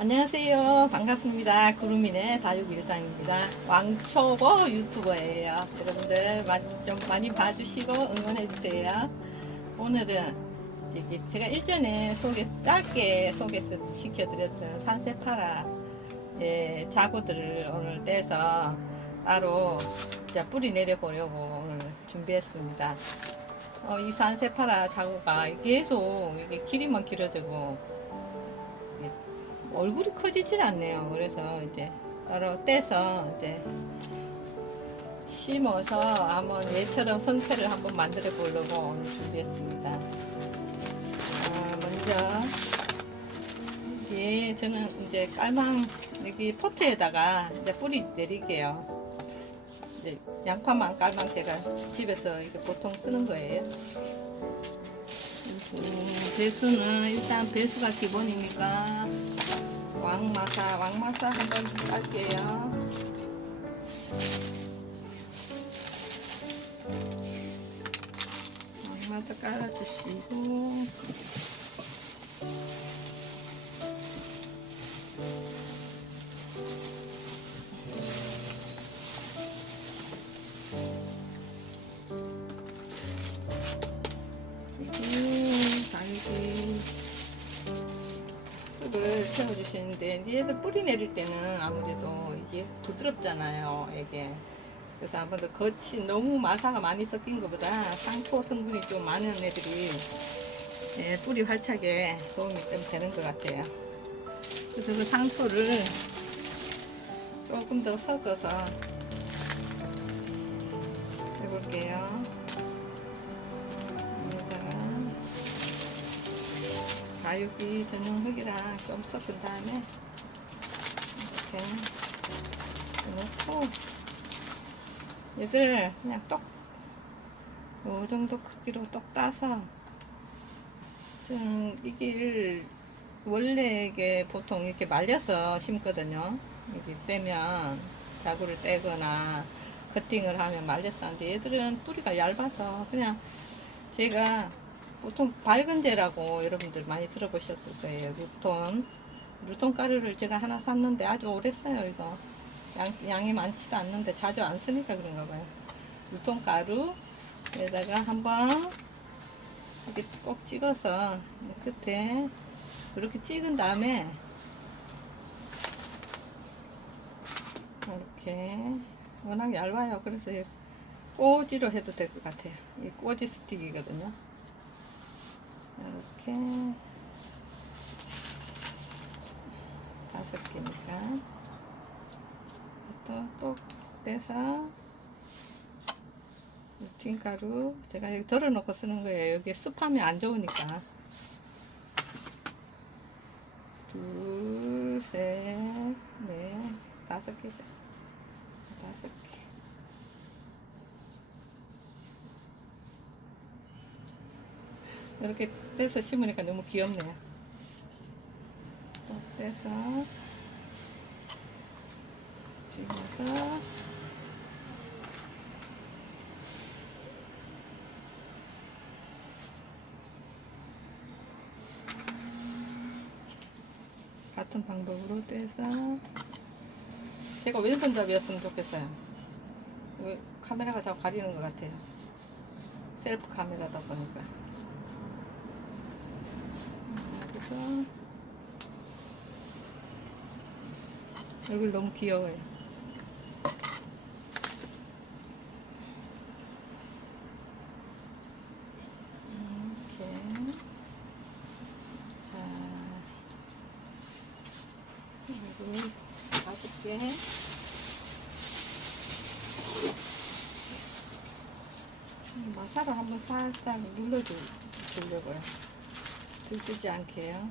안녕하세요. 반갑습니다. 구름이네 다육일상입니다. 왕초보 유튜버예요. 여러분들 많이, 좀 많이 봐주시고 응원해주세요. 오늘은 제가 일전에 소개, 짧게 소개시켜드렸던 산세파라 예, 자구들을 오늘 떼서 따로 뿌리 내려보려고 오늘 준비했습니다. 어, 이 산세파라 자구가 계속 이게 길이만 길어지고 얼굴이 커지질 않네요. 그래서 이제 따로 떼서 이제 심어서 한번 얘처럼 성태를 한번 만들어 보려고 오늘 준비했습니다. 아, 먼저 여기 저는 이제 깔망 여기 포트에다가 이제 뿌리 내릴게요. 이제 양파만 깔망 제가 집에서 이렇게 보통 쓰는 거예요. 음, 배수는 일단 배수가 기본이니까 왕마사 왕마사 한번 깔게요. 왕마사 깔아주시고 여기 자기 흙을 채워주시는데 얘들 뿌리 내릴 때는 아무래도 이게 부드럽잖아요 이게. 그래서 아무래도 겉이 너무 마사가 많이 섞인 것보다 상토 성분이 좀 많은 애들이 예, 뿌리 활착에 도움이 좀 되는 것 같아요. 그래서 그 상토를 조금 더 섞어서 가육이 전용 흙이랑 좀 섞은 다음에 이렇게 넣고 얘들 그냥 똑, 요 정도 크기로 똑 따서 좀 이게 원래 이게 보통 이렇게 말려서 심거든요. 여기 떼면 자구를 떼거나 커팅을 하면 말려서 하는데 얘들은 뿌리가 얇아서 그냥 제가 보통 밝은재라고 여러분들 많이 들어보셨을 거예요. 루톤. 루톤 가루를 제가 하나 샀는데 아주 오래 써요, 이거. 양, 양이 많지도 않는데 자주 안 쓰니까 그런가 봐요. 루톤 가루 에다가 한번 이렇게 꼭 찍어서 끝에 그렇게 찍은 다음에 이렇게 워낙 얇아요. 그래서 꼬지로 해도 될 것 같아요. 이 꼬지 스틱이거든요. 이렇게 다섯 개니까 또 똑 떼서 루틴가루 제가 여기 덜어놓고 쓰는 거예요. 여기 습하면 안 좋으니까 둘, 셋, 넷, 다섯 개죠. 다섯 개. 이렇게 떼서 심으니까 너무 귀엽네요. 또 떼서 집어서 같은 방법으로 떼서 제가 왼손잡이였으면 좋겠어요. 왜 카메라가 자꾸 가리는 것 같아요. 셀프 카메라다 보니까. 그래서 얼굴 너무 귀여워요. 이렇게. 자. 다섯 개 마사로 한번 살짝 눌러주려고요. 들뜨지 않게요.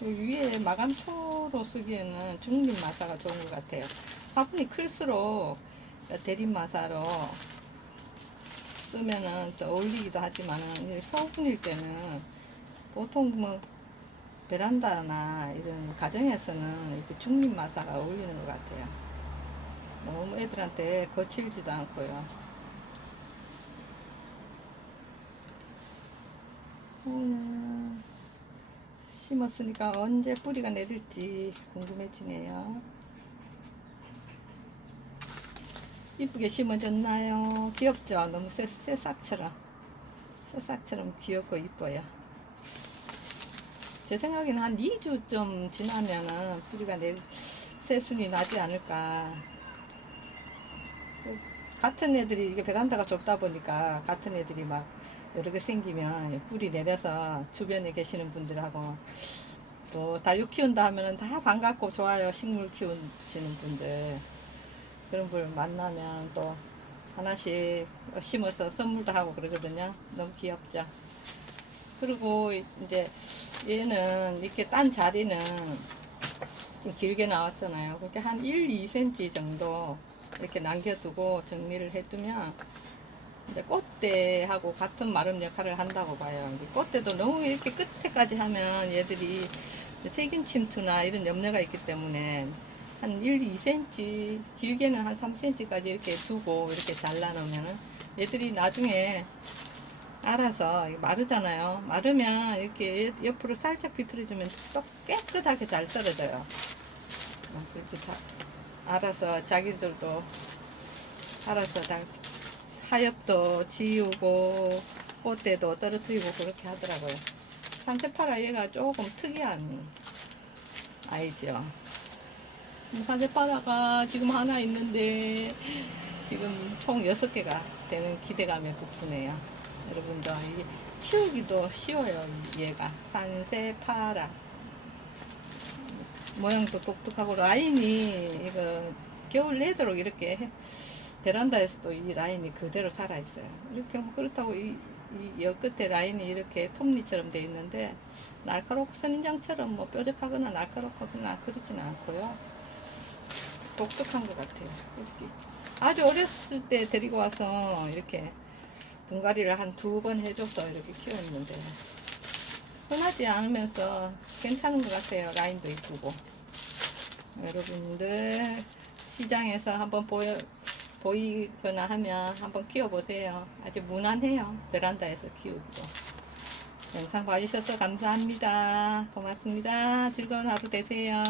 그 위에 마감초로 쓰기에는 중립 마사가 좋은 것 같아요. 화분이 클수록 대립 마사로 쓰면은 또 어울리기도 하지만은 소분일 때는 보통 뭐 베란다나 이런 가정에서는 이렇게 중립 마사가 어울리는 것 같아요. 너무 애들한테 거칠지도 않고요. 음, 심었으니까 언제 뿌리가 내릴지 궁금해지네요. 이쁘게 심어졌나요? 귀엽죠? 너무 새, 새싹처럼. 새싹처럼 귀엽고 이뻐요. 제 생각에는 한 2주쯤 지나면은 뿌리가 내, 새순이 나지 않을까. 그 같은 애들이, 이게 베란다가 좁다 보니까 같은 애들이 막 개 생기면 뿌리 내려서 주변에 계시는 분들하고 또 다육 키운다 하면은 다 반갑고 좋아요. 식물 키우시는 분들. 그런 분 만나면 또 하나씩 심어서 선물도 하고 그러거든요. 너무 귀엽죠. 그리고 이제 얘는 이렇게 딴 자리는 좀 길게 나왔잖아요. 그렇게 한 1, 2cm 정도 이렇게 남겨두고 정리를 해두면 이제 꽃대하고 같은 마름 역할을 한다고 봐요. 꽃대도 너무 이렇게 끝에까지 하면 얘들이 세균 침투나 이런 염려가 있기 때문에 한 1, 2cm, 길게는 한 3cm까지 이렇게 두고 이렇게 잘라놓으면 얘들이 나중에 알아서 마르잖아요. 마르면 이렇게 옆으로 살짝 비틀어주면 또 깨끗하게 잘 떨어져요. 어, 그렇게 자, 알아서 자기들도 알아서 다 하엽도 지우고 꽃대도 떨어뜨리고 그렇게 하더라고요. 산세파라 얘가 조금 특이한 아이죠. 산세파라가 지금 하나 있는데 지금 총 6개가 되는 기대감에 부푸네요. 여러분도 키우기도 쉬워요. 얘가 산세파라 모양도 독특하고 라인이 이거 겨울 내도록 이렇게 해- 베란다에서도 이 라인이 그대로 살아 있어요. 이렇게 뭐 그렇다고 이, 이 끝에 라인이 이렇게 톱니처럼 돼 있는데 날카롭고 선인장처럼 뭐 뾰족하거나 날카롭거나 그러지는 않고요. 독특한 것 같아요. 이렇게 아주 어렸을 때 데리고 와서 이렇게 분갈이를 한 두 번 해줘서 이렇게 키웠는데 흔하지 않으면서 괜찮은 것 같아요. 라인도 이쁘고 여러분들 시장에서 한번 보여 보이거나 하면 한번 키워보세요. 아주 무난해요. 베란다에서 키우기도. 영상 봐주셔서 감사합니다. 고맙습니다. 즐거운 하루 되세요.